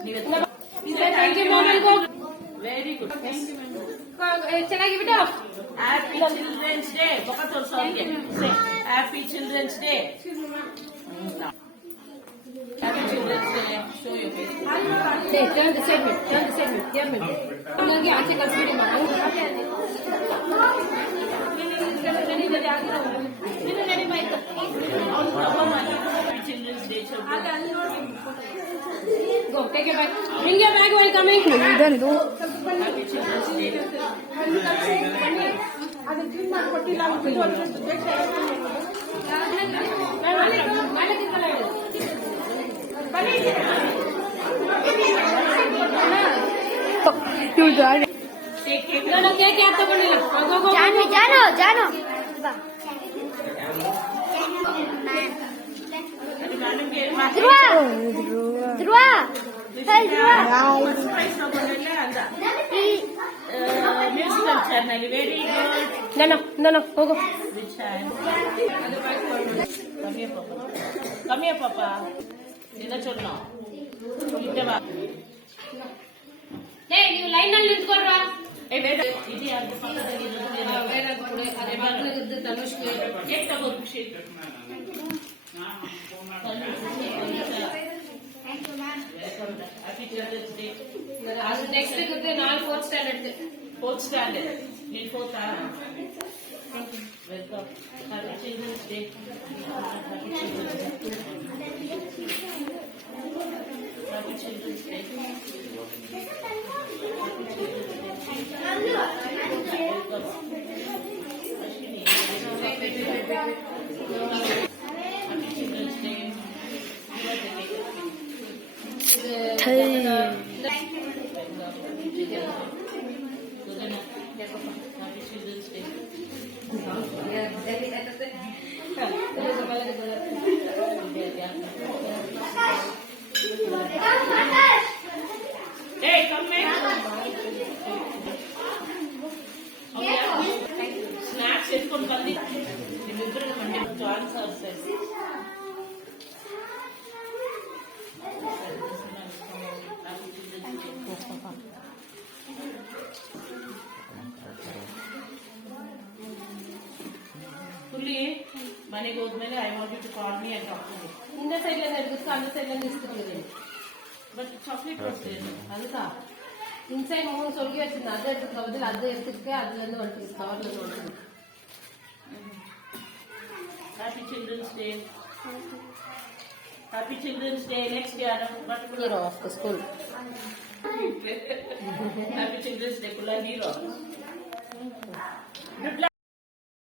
Thank you, mom. Very good. ಚೆನ್ನಾಗಿ ಬಿಟ್ಟು happy children's day ಬೊಕ್ಕ ತೋರ್ಸೋ ಅವ್ರಿಗೆ happy children's day happy children's day show you face turn the side ನನಗೆ ಆಚೆ ಕಳಿಸ್ಬಿಡಿ children's day Go, take your bag. Bring your bag while coming. Then do. Happy Children's Day. Take cake. No, cake आप तो बनी लो. Go. जानो. ಧ್ರುವ ಮ್ಯೂಸಿಕಲ್ ಚಾರ್ನಲ್ಲಿ very good ನಾನು ಹೋಗು ಕಮ್ಮಿಯ ಪಾಪ ಇದ ಚೊನ್ನು ಇಟ್ಟವಾ ನೀವು ಲೈನ್ ಅಲ್ಲಿ ನಿಂತ್ಕೊಳ್ರಾ ಇದು ಯಾರು ಪಕ್ಕದಲ್ಲಿ ಅದೇ ಮಕ್ಕಳಿದ್ದು ತನುಷ್ಗೆ ಕೇಕ್ ತಗೋ ಖುಷಿ ಅದು ನೆಕ್ಸ್ಟ್ ಇರುತ್ತೆ ನಾನು ಫೋರ್ತ್ ಸ್ಟ್ಯಾಂಡರ್ಡ್ ನೀನು fourth welcome happy children's day happy children's day Hey, come here. Snacks ಎತ್ಕೊಂಡು ಬಂದಿ ನಿಮ್ಮಿಬ್ಬರಿಗೆ ಮಂಡ್ಯ ಜಾನ್ ಸರ್ಸಸ್ ಫುಲ್ಲಿ ಮನೆಗೆ ಹೋದ್ಮೇಲೆ I want you to call me and talk to me ಹಿಂದೆ ಸೈಡ್ ಎದುರಿಸ್ತಾ ಅಂದ ಸೈಡ್ ಇಸ್ತಿದ್ದೀನಿ ಬಟ್ చాక్లెట్ వస్తుంది அதுதா இன்சைட் மூணு சொல்லி வச்சிருந்தேன் அதை எடுத்துக்க பதில் அதை எடுத்துக்க அதுல இருந்து வந்துட்டு கவர்ல இருந்து வந்துட்டு happy children's day happy children's day next யார் but hero of the school happy children's day குள்ள ஹீரோ